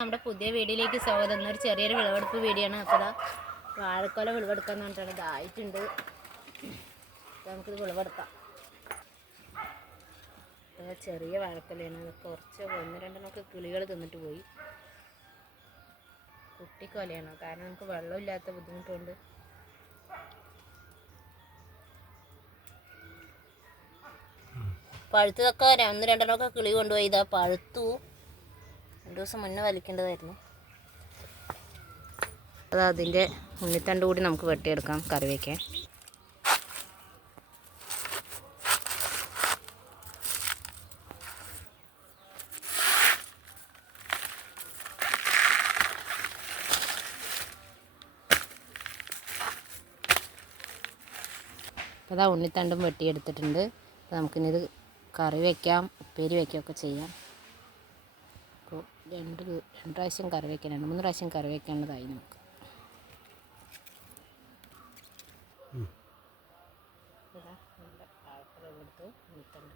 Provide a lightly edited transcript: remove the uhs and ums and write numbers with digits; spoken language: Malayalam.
നമ്മുടെ പുതിയ വീഡിയോയിലേക്ക് സ്വാഗതം. എന്നൊരു ചെറിയൊരു വിളവെടുപ്പ് വീഡിയോ ആണ്. അപ്പോൾ വാഴക്കൊല വിളവെടുക്കാന്ന് പറഞ്ഞിട്ടാണ്. ഇതായിട്ടുണ്ട്. നമുക്കിത് വിളവെടുക്കാം. ചെറിയ വാഴക്കൊലയാണ്. കുറച്ച് ഒന്ന് രണ്ടെണ്ണമൊക്കെ കിളികൾ തിന്നിട്ട് പോയി. കുട്ടിക്കൊലയാണ്, കാരണം നമുക്ക് വെള്ളമില്ലാത്ത ബുദ്ധിമുട്ടുണ്ട്. പഴുത്തതൊക്കെ ഒന്ന് രണ്ടെണ്ണമൊക്കെ കിളി കൊണ്ടുപോയി. ഇതാ പഴുത്തു. 2 ദിവസം മുന്നേ വലിക്കേണ്ടതായിരുന്നു. അത് അതിൻ്റെ ഉണ്ണിത്തണ്ട് കൂടി നമുക്ക് വെട്ടിയെടുക്കാം കറി വയ്ക്കാൻ. അപ്പോൾ അതാ ഉണ്ണിത്തണ്ടും വെട്ടിയെടുത്തിട്ടുണ്ട്. അപ്പോൾ നമുക്കിനി ഇത് കറി വയ്ക്കാം, ഉപ്പേരി വയ്ക്കുകയൊക്കെ ചെയ്യാം. അപ്പോൾ രണ്ട് പ്രാവശ്യം കറി വയ്ക്കാൻ, 2-3 പ്രാവശ്യം കറി വയ്ക്കാനുള്ളതായി നമുക്ക്. ഇതാ നമ്മുടെ ആൾക്കാരെ എടുത്തു ഉണ്ണിത്തണ്ട്.